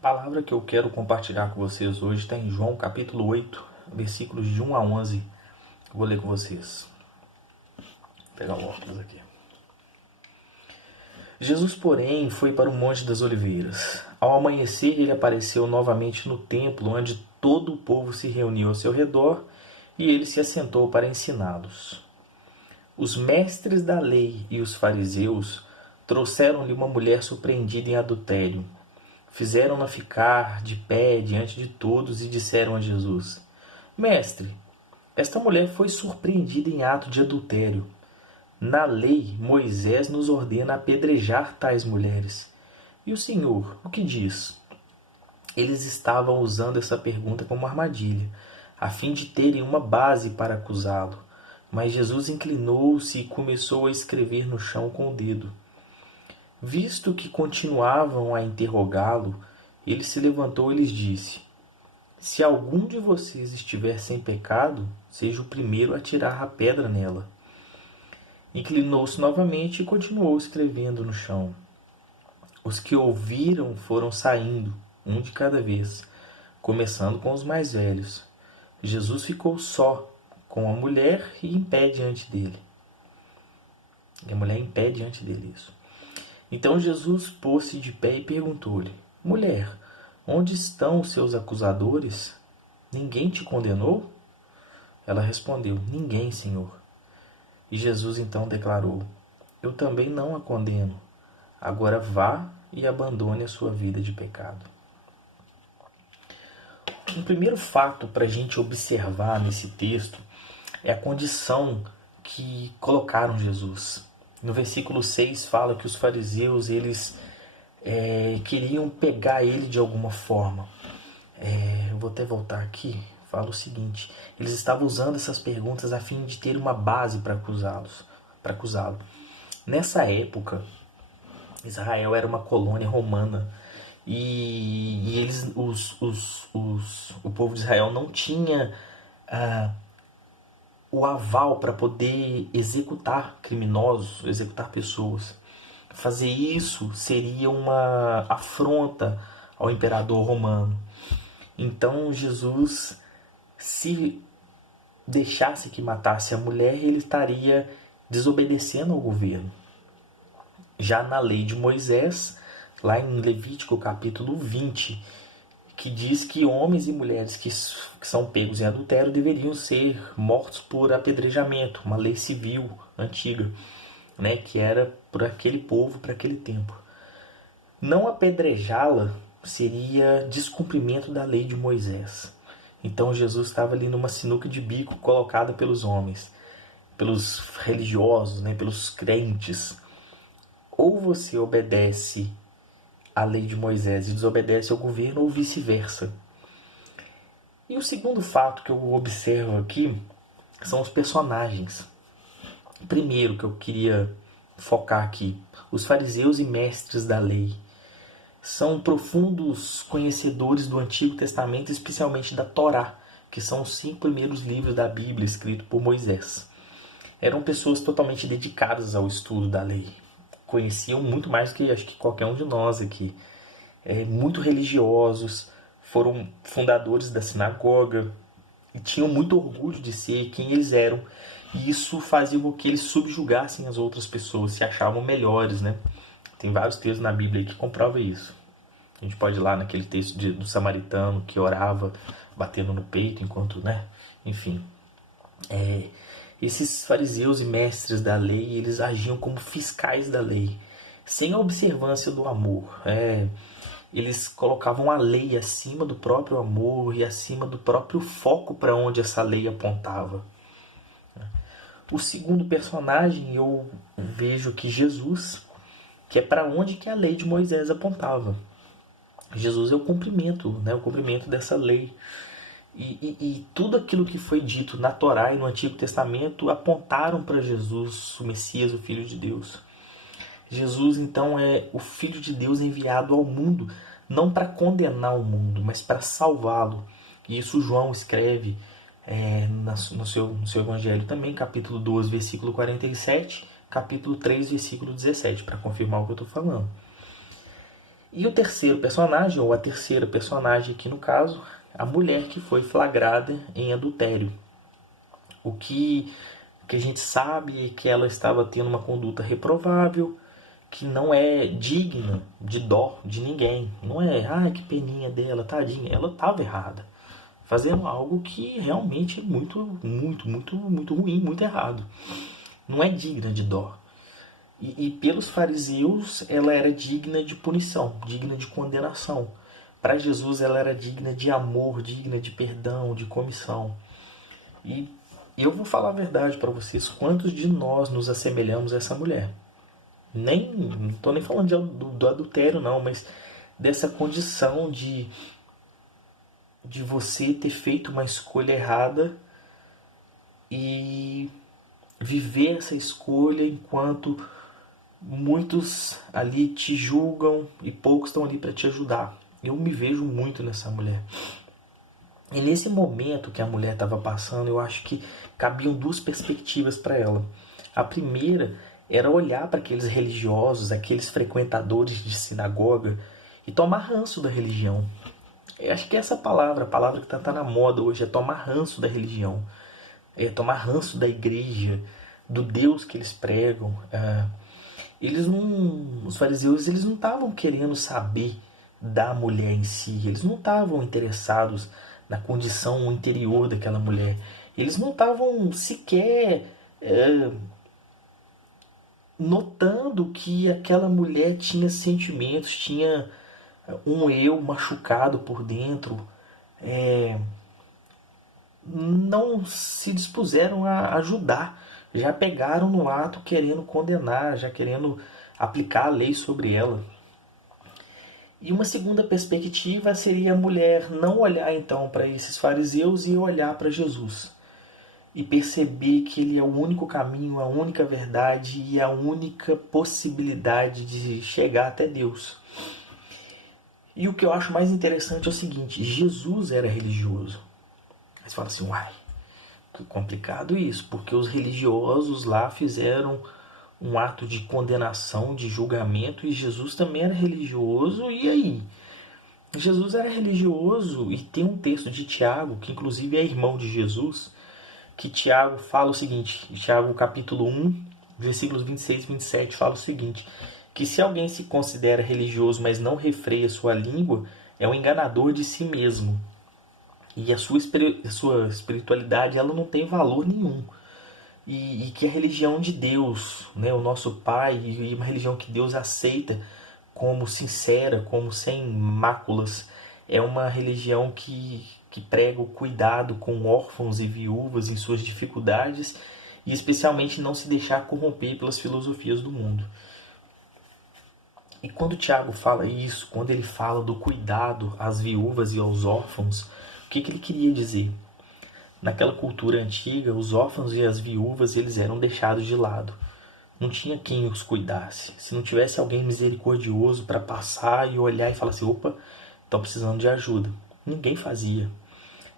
palavra que eu quero compartilhar com vocês hoje está em João capítulo 8, versículos de 1 a 11. Eu vou ler com vocês. Vou pegar o óculos aqui. Jesus, porém, foi para o Monte das Oliveiras. Ao amanhecer, ele apareceu novamente no templo, onde todo o povo se reuniu ao seu redor, e ele se assentou para ensiná-los. Os mestres da lei e os fariseus trouxeram-lhe uma mulher surpreendida em adultério. Fizeram-na ficar de pé diante de todos e disseram a Jesus: Mestre, esta mulher foi surpreendida em ato de adultério. Na lei, Moisés nos ordena apedrejar tais mulheres. E o Senhor, o que diz? Eles estavam usando essa pergunta como armadilha, a fim de terem uma base para acusá-lo. Mas Jesus inclinou-se e começou a escrever no chão com o dedo. Visto que continuavam a interrogá-lo, ele se levantou e lhes disse: Se algum de vocês estiver sem pecado, seja o primeiro a tirar a pedra nela. Inclinou-se novamente e continuou escrevendo no chão. Os que ouviram foram saindo, um de cada vez, começando com os mais velhos. Jesus ficou só, com a mulher e em pé diante dele. E a mulher em pé diante dele, isso. Então Jesus pôs-se de pé e perguntou-lhe: Mulher, onde estão os seus acusadores? Ninguém te condenou? Ela respondeu: Ninguém, Senhor. E Jesus então declarou: Eu também não a condeno. Agora vá e abandone a sua vida de pecado. Um primeiro fato para a gente observar nesse texto é a condição que colocaram Jesus. No versículo 6 fala que os fariseus eles queriam pegar ele de alguma forma. Eu vou até voltar aqui. Fala o seguinte: eles estavam usando essas perguntas a fim de ter uma base para acusá-lo. Nessa época, Israel era uma colônia romana e eles, o povo de Israel não tinha o aval para poder executar criminosos, executar pessoas. Fazer isso seria uma afronta ao imperador romano. Então Jesus, se deixasse que matasse a mulher, ele estaria desobedecendo ao governo. Já na lei de Moisés, lá em Levítico capítulo 20, que diz que homens e mulheres que são pegos em adultério deveriam ser mortos por apedrejamento, uma lei civil antiga, né, que era por aquele povo, para aquele tempo. Não apedrejá-la seria descumprimento da lei de Moisés. Então Jesus estava ali numa sinuca de bico colocada pelos homens, pelos religiosos, né, pelos crentes. Ou você obedece a lei de Moisés e desobedece ao governo, ou vice-versa. E o segundo fato que eu observo aqui são os personagens. Primeiro que eu queria focar aqui: os fariseus e mestres da lei são profundos conhecedores do Antigo Testamento, especialmente da Torá, que são os 5 primeiros livros da Bíblia escritos por Moisés. Eram pessoas totalmente dedicadas ao estudo da lei. Conheciam muito mais do que acho que qualquer um de nós aqui. Muito religiosos, foram fundadores da sinagoga e tinham muito orgulho de ser quem eles eram. E isso fazia com que eles subjugassem as outras pessoas, se achavam melhores, né? Tem vários textos na Bíblia que comprovam isso. A gente pode ir lá naquele texto do samaritano que orava batendo no peito enquanto, né? Enfim. Esses fariseus e mestres da lei, eles agiam como fiscais da lei, sem a observância do amor. Eles colocavam a lei acima do próprio amor e acima do próprio foco para onde essa lei apontava. O segundo personagem, eu vejo que Jesus, que é para onde que a lei de Moisés apontava. Jesus é o cumprimento, né? O cumprimento dessa lei. E tudo aquilo que foi dito na Torá e no Antigo Testamento apontaram para Jesus, o Messias, o Filho de Deus. Jesus, então, é o Filho de Deus enviado ao mundo, não para condenar o mundo, mas para salvá-lo. E isso João escreve no seu Evangelho também, capítulo 12, versículo 47, capítulo 3, versículo 17, para confirmar o que eu estou falando. E o terceiro personagem, ou a terceira personagem aqui no caso, a mulher que foi flagrada em adultério. O que a gente sabe é que ela estava tendo uma conduta reprovável, que não é digna de dó de ninguém. Não é, ai que peninha dela, tadinha. Ela estava errada, fazendo algo que realmente é muito ruim, muito errado. Não é digna de dó. E pelos fariseus ela era digna de punição, digna de condenação. Para Jesus ela era digna de amor, digna de perdão, de comissão. E eu vou falar a verdade para vocês, quantos de nós nos assemelhamos a essa mulher? Não estou nem falando do adultério não, mas dessa condição de você ter feito uma escolha errada e viver essa escolha enquanto muitos ali te julgam e poucos estão ali para te ajudar. Eu me vejo muito nessa mulher. E nesse momento que a mulher estava passando, eu acho que cabiam duas perspectivas para ela. A primeira era olhar para aqueles religiosos, aqueles frequentadores de sinagoga e tomar ranço da religião. Eu acho que essa palavra, a palavra que está na moda hoje, é tomar ranço da religião. É tomar ranço da igreja, do Deus que eles pregam. Os fariseus, eles não estavam querendo saber da mulher em si, eles não estavam interessados na condição interior daquela mulher, eles não estavam sequer notando que aquela mulher tinha sentimentos, tinha um eu machucado por dentro, não se dispuseram a ajudar, já pegaram no ato querendo condenar, já querendo aplicar a lei sobre ela. E uma segunda perspectiva seria a mulher não olhar então para esses fariseus e olhar para Jesus. E perceber que ele é o único caminho, a única verdade e a única possibilidade de chegar até Deus. E o que eu acho mais interessante é o seguinte, Jesus era religioso. Aí você fala assim, uai, que complicado isso, porque os religiosos lá fizeram um ato de condenação, de julgamento, e Jesus também era religioso, e aí? Jesus era religioso, e tem um texto de Tiago, que inclusive é irmão de Jesus, que Tiago fala o seguinte, Tiago capítulo 1, versículos 26 e 27, fala o seguinte, que se alguém se considera religioso, mas não refreia sua língua, é um enganador de si mesmo, e a sua espiritualidade ela não tem valor nenhum. E que a religião de Deus, né, o nosso Pai, e uma religião que Deus aceita como sincera, como sem máculas, é uma religião que prega o cuidado com órfãos e viúvas em suas dificuldades e especialmente não se deixar corromper pelas filosofias do mundo. E quando Tiago fala isso, quando ele fala do cuidado às viúvas e aos órfãos, o que ele queria dizer? Naquela cultura antiga, os órfãos e as viúvas eles eram deixados de lado. Não tinha quem os cuidasse. Se não tivesse alguém misericordioso para passar e olhar e falar assim, opa, estão precisando de ajuda. Ninguém fazia.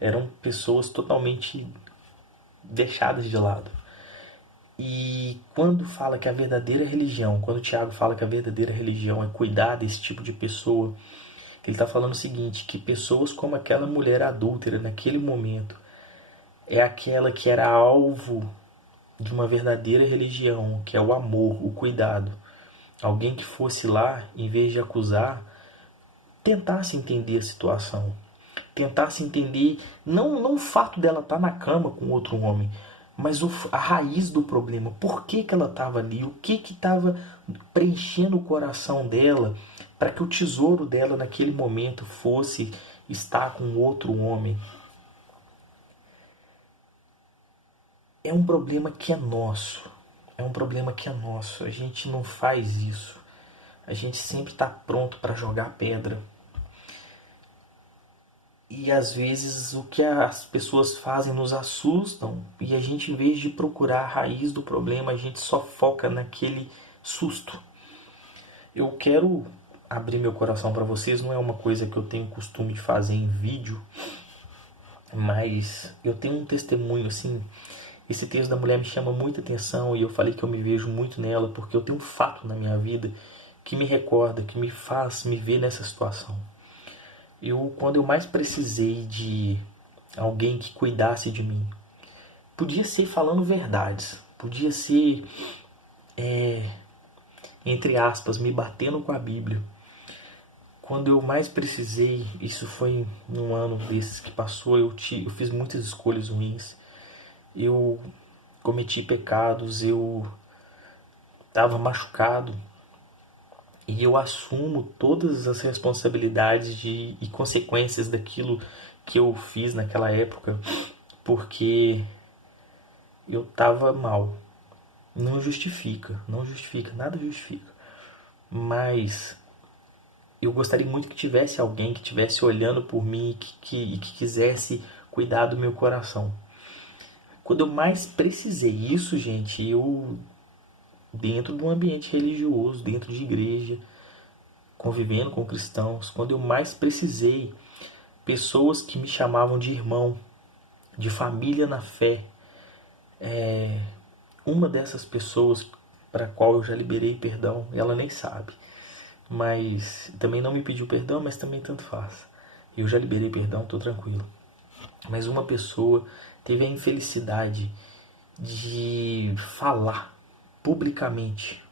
Eram pessoas totalmente deixadas de lado. E quando fala que a verdadeira religião, quando o Tiago fala que a verdadeira religião é cuidar desse tipo de pessoa, ele está falando o seguinte, que pessoas como aquela mulher adúltera naquele momento, é aquela que era alvo de uma verdadeira religião, que é o amor, o cuidado. Alguém que fosse lá, em vez de acusar, tentasse entender a situação. Tentasse entender, não o fato dela estar na cama com outro homem, mas a raiz do problema. Por que ela estava ali? O que estava preenchendo o coração dela para que o tesouro dela naquele momento fosse estar com outro homem? É um problema que é nosso. É um problema que é nosso. A gente não faz isso. A gente sempre está pronto para jogar pedra. E às vezes o que as pessoas fazem nos assustam. E a gente, em vez de procurar a raiz do problema, a gente só foca naquele susto. Eu quero abrir meu coração para vocês. Não é uma coisa que eu tenho costume de fazer em vídeo. Mas eu tenho um testemunho assim. Esse texto da mulher me chama muita atenção e eu falei que eu me vejo muito nela porque eu tenho um fato na minha vida que me recorda, que me faz me ver nessa situação. Quando eu mais precisei de alguém que cuidasse de mim, podia ser falando verdades, podia ser, entre aspas, me batendo com a Bíblia. Quando eu mais precisei, isso foi num ano desses que passou, eu fiz muitas escolhas ruins, eu cometi pecados, eu estava machucado, e eu assumo todas as responsabilidades e consequências daquilo que eu fiz naquela época, porque eu estava mal. Não justifica, nada justifica. Mas eu gostaria muito que tivesse alguém que estivesse olhando por mim e que quisesse cuidar do meu coração. Quando eu mais precisei isso, gente, eu, dentro de um ambiente religioso, dentro de igreja, convivendo com cristãos, quando eu mais precisei, pessoas que me chamavam de irmão, de família na fé. Uma dessas pessoas para a qual eu já liberei perdão, ela nem sabe, mas também não me pediu perdão, mas também tanto faz. Eu já liberei perdão, estou tranquilo. Mas uma pessoa teve a infelicidade de falar publicamente,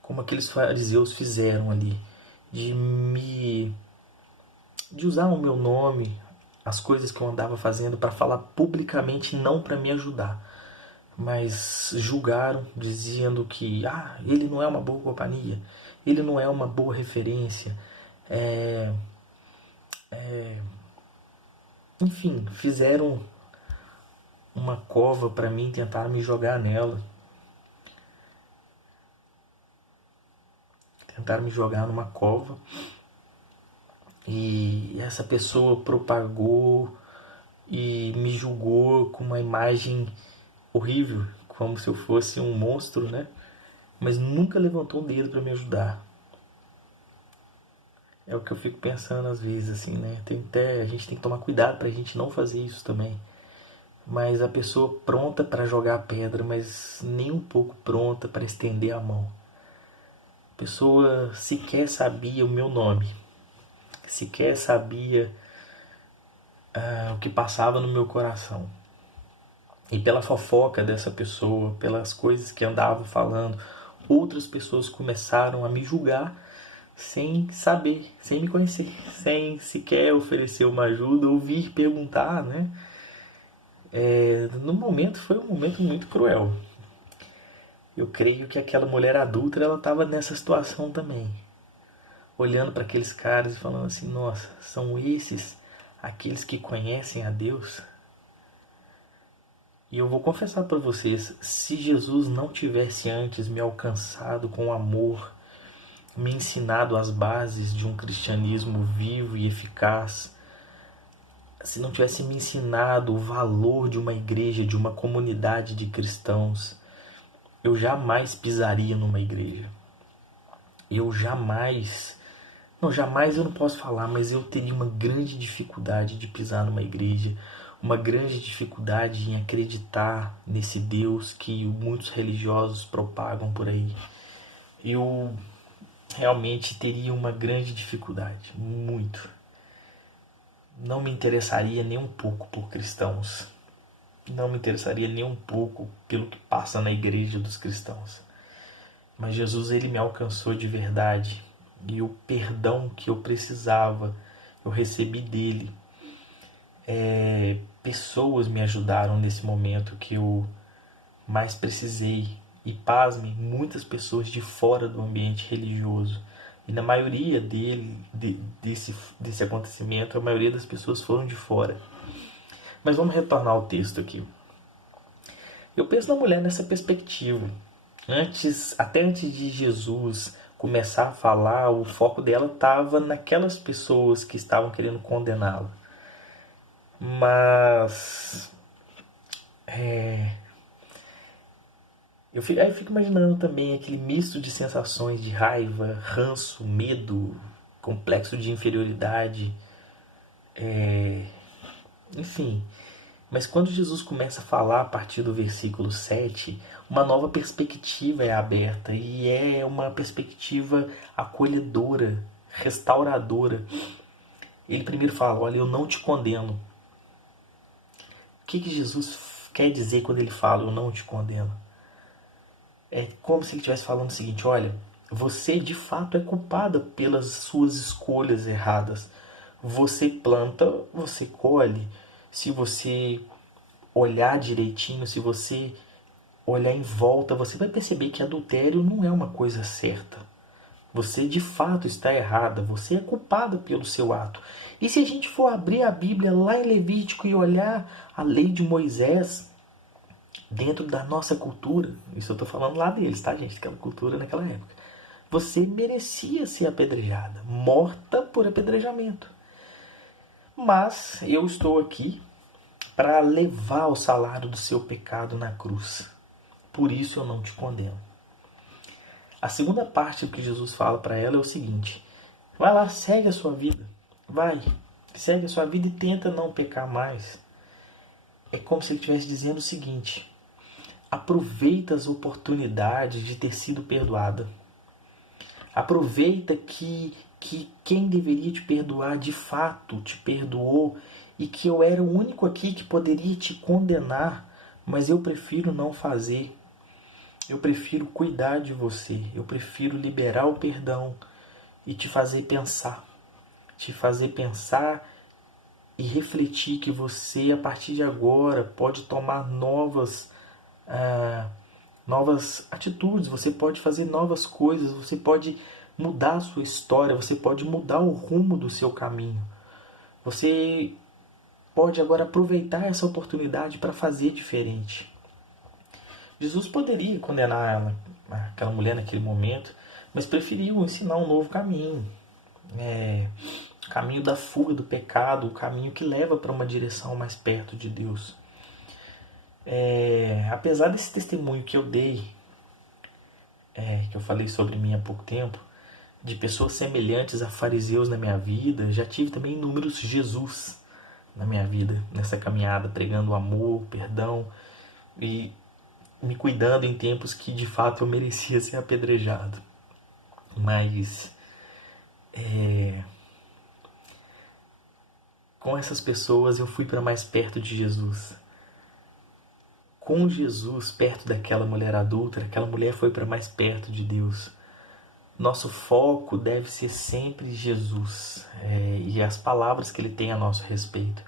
como aqueles fariseus fizeram ali, de usar o meu nome, as coisas que eu andava fazendo para falar publicamente, não para me ajudar, mas julgaram, dizendo que ele não é uma boa companhia, ele não é uma boa referência, enfim, fizeram uma cova para mim, tentaram me jogar nela, tentaram me jogar numa cova, e essa pessoa propagou e me julgou com uma imagem horrível, como se eu fosse um monstro, né? Mas nunca levantou um dedo para me ajudar. É o que eu fico pensando às vezes, assim, né? A gente tem que tomar cuidado pra gente não fazer isso também. Mas a pessoa pronta para jogar a pedra, mas nem um pouco pronta para estender a mão. A pessoa sequer sabia o meu nome, sequer sabia o que passava no meu coração. E pela fofoca dessa pessoa, pelas coisas que andava falando, outras pessoas começaram a me julgar sem saber, sem me conhecer, sem sequer oferecer uma ajuda ou vir perguntar, né? No momento, foi um momento muito cruel. Eu creio que aquela mulher adulta, ela estava nessa situação também, olhando para aqueles caras e falando assim: nossa, são esses aqueles que conhecem a Deus? E eu vou confessar para vocês, se Jesus não tivesse antes me alcançado com amor, me ensinado as bases de um cristianismo vivo e eficaz, se não tivesse me ensinado o valor de uma igreja, de uma comunidade de cristãos, eu jamais pisaria numa igreja. Eu jamais eu não posso falar, mas eu teria uma grande dificuldade de pisar numa igreja, uma grande dificuldade em acreditar nesse Deus que muitos religiosos propagam por aí. Eu realmente teria uma grande dificuldade, muito. Não me interessaria nem um pouco por cristãos. Não me interessaria nem um pouco pelo que passa na igreja dos cristãos. Mas Jesus, ele me alcançou de verdade. E o perdão que eu precisava, eu recebi dele. Pessoas me ajudaram nesse momento que eu mais precisei. E pasme, muitas pessoas de fora do ambiente religioso. E na maioria desse acontecimento, a maioria das pessoas foram de fora. Mas vamos retornar ao texto aqui. Eu penso na mulher nessa perspectiva. Até antes de Jesus começar a falar, o foco dela estava naquelas pessoas que estavam querendo condená-la. Mas eu fico imaginando também aquele misto de sensações de raiva, ranço, medo, complexo de inferioridade, enfim, Mas quando Jesus começa a falar a partir do versículo 7, uma nova perspectiva é aberta e é uma perspectiva acolhedora, restauradora. Ele primeiro fala: olha, eu não te condeno. O que Jesus quer dizer quando ele fala eu não te condeno? É como se ele estivesse falando o seguinte: olha, você de fato é culpada pelas suas escolhas erradas. Você planta, você colhe. Se você olhar direitinho, se você olhar em volta, você vai perceber que adultério não é uma coisa certa. Você de fato está errada, você é culpada pelo seu ato. E se a gente for abrir a Bíblia lá em Levítico e olhar a lei de Moisés, dentro da nossa cultura, isso eu estou falando lá deles, tá, gente? Aquela cultura naquela época. Você merecia ser apedrejada, morta por apedrejamento. Mas eu estou aqui para levar o salário do seu pecado na cruz. Por isso eu não te condeno. A segunda parte do que Jesus fala para ela é o seguinte: vai lá, segue a sua vida. Vai, segue a sua vida e tenta não pecar mais. É como se ele estivesse dizendo o seguinte: aproveita as oportunidades de ter sido perdoada. Aproveita que quem deveria te perdoar de fato te perdoou e que eu era o único aqui que poderia te condenar, mas eu prefiro não fazer. Eu prefiro cuidar de você. Eu prefiro liberar o perdão e te fazer pensar. Te fazer pensar e refletir que você, a partir de agora, pode tomar novas atitudes, você pode fazer novas coisas, você pode mudar a sua história, você pode mudar o rumo do seu caminho. Você pode agora aproveitar essa oportunidade para fazer diferente. Jesus poderia condenar ela, aquela mulher naquele momento, mas preferiu ensinar um novo caminho. O caminho da fuga do pecado, o caminho que leva para uma direção mais perto de Deus. Apesar desse testemunho que eu dei, que eu falei sobre mim há pouco tempo, de pessoas semelhantes a fariseus na minha vida, já tive também inúmeros Jesus na minha vida, nessa caminhada, pregando amor, perdão e me cuidando em tempos que de fato eu merecia ser apedrejado. Mas com essas pessoas eu fui para mais perto de Jesus. Com Jesus perto daquela mulher adúltera, aquela mulher foi para mais perto de Deus. Nosso foco deve ser sempre Jesus e as palavras que Ele tem a nosso respeito.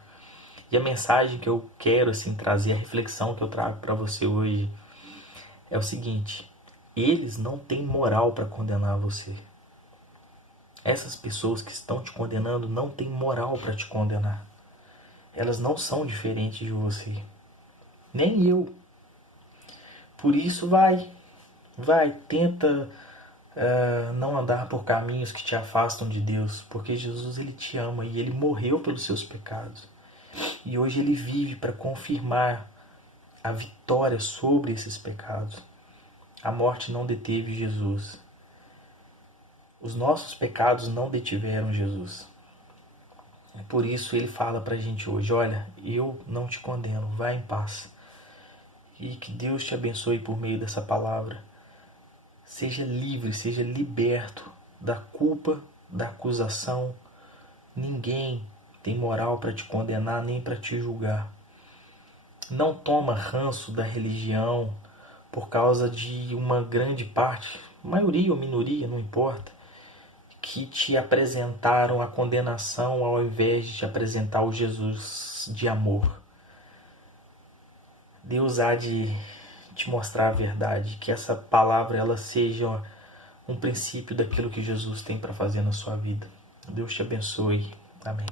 E a mensagem que eu quero trazer, a reflexão que eu trago para você hoje é o seguinte: eles não têm moral para condenar você. Essas pessoas que estão te condenando não têm moral para te condenar. Elas não são diferentes de você. Nem eu. Por isso tenta não andar por caminhos que te afastam de Deus, porque Jesus Ele te ama e Ele morreu pelos seus pecados. E hoje Ele vive para confirmar a vitória sobre esses pecados. A morte não deteve Jesus. Os nossos pecados não detiveram Jesus. Por isso Ele fala para a gente hoje: olha, eu não te condeno, vai em paz. E que Deus te abençoe por meio dessa palavra. Seja livre, seja liberto da culpa, da acusação. Ninguém tem moral para te condenar nem para te julgar. Não toma ranço da religião por causa de uma grande parte, maioria ou minoria, não importa, que te apresentaram a condenação ao invés de te apresentar o Jesus de amor. Deus há de te mostrar a verdade, que essa palavra ela seja um princípio daquilo que Jesus tem para fazer na sua vida. Deus te abençoe. Amém.